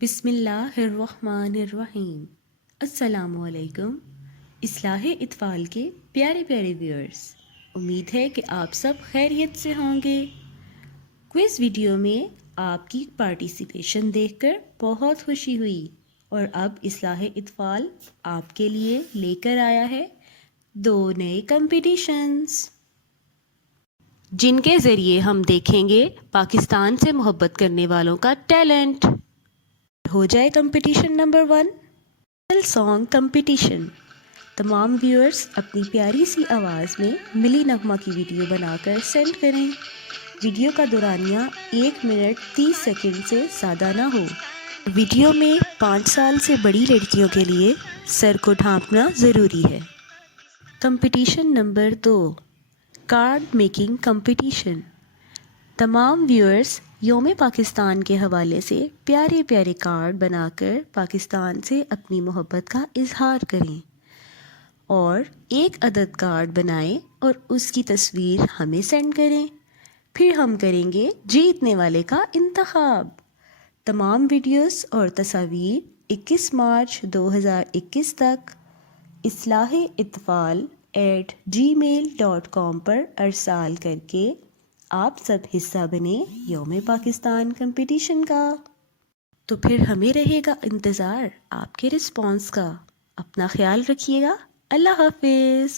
بسم اللہ الرحمن الرحیم۔ السلام علیکم اصلاح اطفال کے پیارے پیارے ویورز، امید ہے کہ آپ سب خیریت سے ہوں گے۔ کوئز ویڈیو میں آپ کی پارٹیسپیشن دیکھ کر بہت خوشی ہوئی، اور اب اصلاح اطفال آپ کے لیے لے کر آیا ہے 2 نئے کمپٹیشنز، جن کے ذریعے ہم دیکھیں گے پاکستان سے محبت کرنے والوں کا ٹیلنٹ۔ ہو جائے کمپٹیشن نمبر 1 سانگ کمپٹیشن۔ تمام ویورز اپنی پیاری سی آواز میں ملی نغمہ کی ویڈیو بنا کر سینڈ کریں۔ ویڈیو کا دورانیہ 1 منٹ 30 سیکنڈ سے زیادہ نہ ہو۔ ویڈیو میں 5 سال سے بڑی لڑکیوں کے لیے سر کو ڈھانپنا ضروری ہے۔ Competition number 2 card making competition. تمام ویورز یوم پاکستان کے حوالے سے پیارے پیارے کارڈ بنا کر پاکستان سے اپنی محبت کا اظہار کریں، اور 1 عدد کارڈ بنائیں اور اس کی تصویر ہمیں سینڈ کریں۔ پھر ہم کریں گے جیتنے والے کا انتخاب۔ تمام ویڈیوز اور تصاویر 21 مارچ 2021 تک اصلاح اطفال @gmail.com پر ارسال کر کے آپ سب حصہ بنیں یوم پاکستان کمپٹیشن کا۔ تو پھر ہمیں رہے گا انتظار آپ کے رسپانس کا۔ اپنا خیال رکھیے گا۔ اللہ حافظ۔